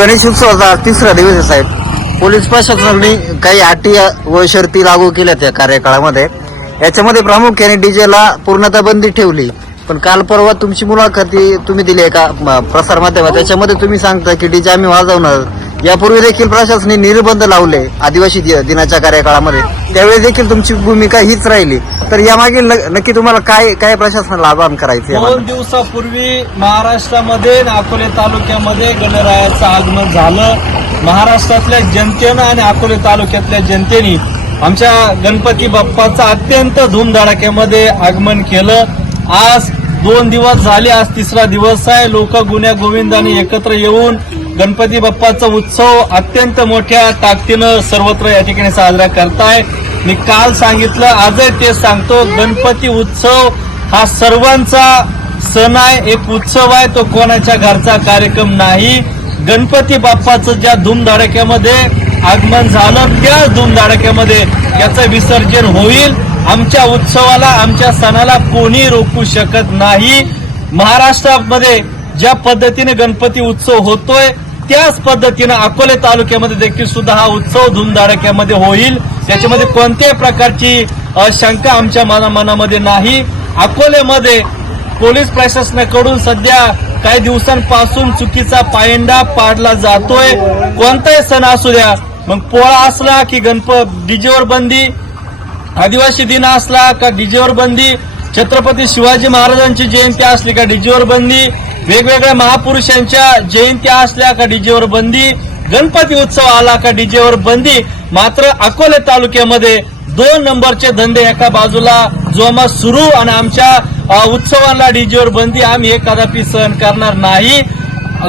गणेश उत्सवाचा तिसरा दिवस आहे साहेब. पोलीस प्रशासनाने काही अटी व शर्ती लागू केल्या त्या कार्यकाळामध्ये. याच्यामध्ये प्रामुख्याने डीजेला पूर्णतः बंदी ठेवली. पण काल परवा तुमची मुलाखती तुम्ही दिली एका का प्रसार माध्यमात त्याच्यामध्ये तुम्ही सांगता की डीजे आम्ही वाजवणार. यापूर्वी देखील प्रशासनाने निर्बंध लावले आदिवासी दिनाच्या कार्यकाळामध्ये. त्यावेळी देखील तुमची भूमिका हीच राहिली. तर यामागे नक्की तुम्हाला काय काय प्रशासनाला आवाहन करायचं आहे दोन दिवसापूर्वी महाराष्ट्रामध्ये अकोले तालुक्यामध्ये गणरायाचं आगमन झालं. महाराष्ट्रातल्या जनतेनं आणि अकोले तालुक्यातल्या जनतेने आमच्या गणपती बाप्पाचं अत्यंत धूमधडाक्यामध्ये आगमन केलं. आज दोन दिवस झाले आज तिसरा दिवस आहे. लोक गुन्ह्या गोविंदाने एकत्र येऊन गणपती बाप्पाचा उत्सव अत्यंत मोठ्या ताकदीनं सर्वत्र या ठिकाणी साजरा करताय. मी काल सांगितलं आजही ते सांगतो गणपती उत्सव हा सर्वांचा सण आहे एक उत्सव आहे तो कोणाच्या घरचा कार्यक्रम नाही. गणपती बाप्पाचं ज्या धूमधडाक्यामध्ये आगमन झालं त्या धूमधडाक्यामध्ये याचं विसर्जन होईल. आमच्या उत्सवाला आमच्या सणाला कोणी रोखू शकत नाही. महाराष्ट्रामध्ये ज्या पद्धतीने गणपती उत्सव होतोय त्याच पद्धतीनं अकोले तालुक्यामध्ये देखील सुद्धा हा उत्सव धुमधडाक्यामध्ये होईल. त्याच्यामध्ये कोणत्याही प्रकारची शंका आमच्या मना मनामध्ये नाही. अकोलेमध्ये पोलीस प्रशासनाकडून सध्या काही दिवसांपासून चुकीचा पायंडा पाडला जातोय. कोणताही सण असू द्या मग पोळा असला की गणप डीजेवर बंदी आदिवासी दिन असला का डीजेवर बंदी छत्रपती शिवाजी महाराजांची जयंती असली का डीजेवर बंदी वेगवेगळ्या महापुरुषांच्या जयंत्या असल्या का डीजेवर बंदी गणपती उत्सव आला का डीजेवर बंदी मात्र अकोले तालुक्यामध्ये दोन नंबरचे धंदे एका बाजूला जोमा सुरू आणि आमच्या अ, उत्सवाला डीजेवर बंदी आम्ही हे कदापि सहन करणार नाही.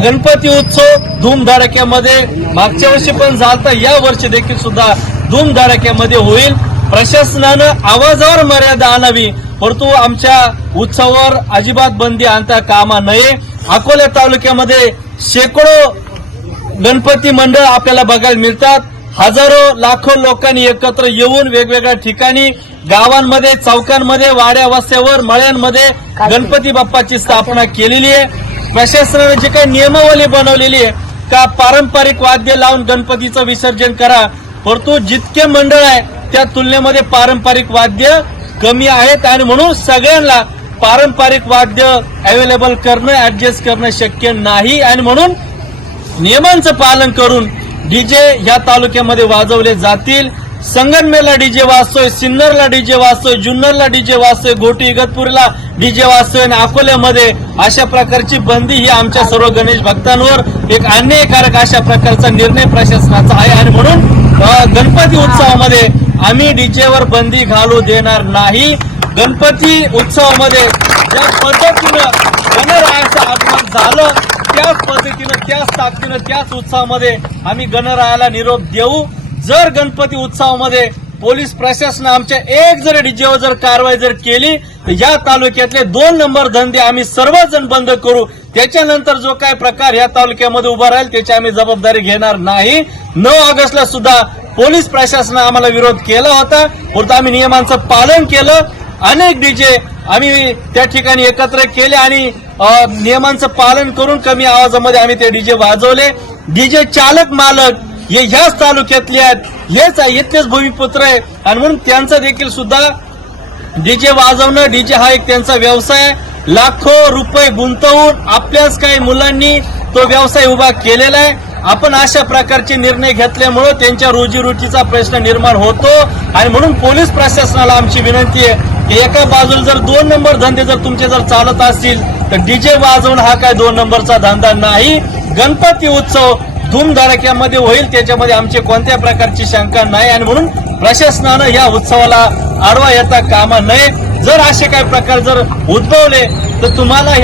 गणपती उत्सव धूमधडाक्यामध्ये मागच्या वर्षी पण झालता या वर्षी देखील सुद्धा धूमधडाक्यामध्ये होईल. प्रशासनानं आवाजावर मर्यादा आणावी परंतु आमच्या उत्सवावर अजिबात बंदी आणता कामा नये. अकोला तालुक्यामध्ये शेकडो गणपती मंडळ आपल्याला बघायला मिळतात. हजारो लाखो लोकांनी एकत्र येऊन वेगवेगळ्या ठिकाणी गावांमध्ये चौकांमध्ये वाड्या वस्त्यावर मळ्यांमध्ये गणपती बाप्पाची स्थापना केलेली आहे. प्रशासनाने जी काही नियमावली बनवलेली आहे का पारंपरिक वाद्य लावून गणपतीचं विसर्जन करा. परंतु जितके मंडळ आहे त्या तुलनेमध्ये पारंपरिक वाद्य कमी आहेत आणि म्हणून सगळ्यांना पारंपरिक वाद्य अवेलेबल करणं ऍडजस्ट करणं शक्य नाही. आणि म्हणून नियमांचं पालन करून डीजे या तालुक्यामध्ये वाजवले जातील. संगनमेरला डीजे वाजतोय सिन्नरला डीजे वाजतोय जुन्नरला डीजे वाजतोय घोटी इगतपुरीला डीजे वाजतोय आणि अकोल्यामध्ये अशा प्रकारची बंदी ही आमच्या सर्व गणेश भक्तांवर एक अन्यायकारक अशा प्रकारचा निर्णय प्रशासनाचा आहे. आणि म्हणून गणपती उत्सवामध्ये आम्ही डीजेवर बंदी घालू देणार नाही. गणपती उत्सवामध्ये ज्या पद्धतीनं गणरायाचं आगमन झालं त्याच पद्धतीनं त्याच ताकदीनं त्याच उत्सवामध्ये आम्ही गणरायाला निरोप देऊ. जर गणपती उत्सवामध्ये पोलीस प्रशासन आमच्या एक जर डीजेवर जर कारवाई जर केली तर या तालुक्यातले दोन नंबर धंदे आम्ही सर्वजण बंद करू. त्याच्यानंतर जो काय प्रकार या तालुक्यामध्ये उभा राहील त्याची आम्ही जबाबदारी घेणार नाही. नऊ ऑगस्टला सुद्धा पोलीस प्रशासन आम्हाला विरोध केला होता. परंतु आम्ही नियमांचं पालन केलं. अनेक डीजे आम्ही त्या ठिकाणी एकत्र केले आणि नियमांचं पालन करून कमी आवाजामध्ये आम्ही ते डीजे वाजवले. डीजे चालक मालक हे ह्याच तालुक्यातले आहेत. हेच आहे इथलेच भूमिपुत्र आहे. आणि म्हणून त्यांचा देखील सुद्धा डीजे वाजवणं डीजे हा एक त्यांचा व्यवसाय आहे. लाखो रुपये गुंतवून आपल्याच काही मुलांनी तो व्यवसाय उभा केलेला आहे. आपण अशा प्रकारचे निर्णय घेतल्यामुळं त्यांच्या रोजीरोटीचा प्रश्न निर्माण होतो. आणि म्हणून पोलीस प्रशासनाला आमची विनंती आहे की एका बाजूला जर दोन नंबर धंदे जर तुमचे जर चालत असतील तर डीजे वाजवणं हा काय दोन नंबरचा धंदा नाही. गणपती उत्सव धूमधडाक्यामध्ये होईल त्याच्यामध्ये आमची कोणत्या प्रकारची शंका नाही. आणि म्हणून प्रशासनानं या उत्सवाला आडवा येता कामा नये. जर असे काही प्रकार जर उद्भवले तर तुम्हाला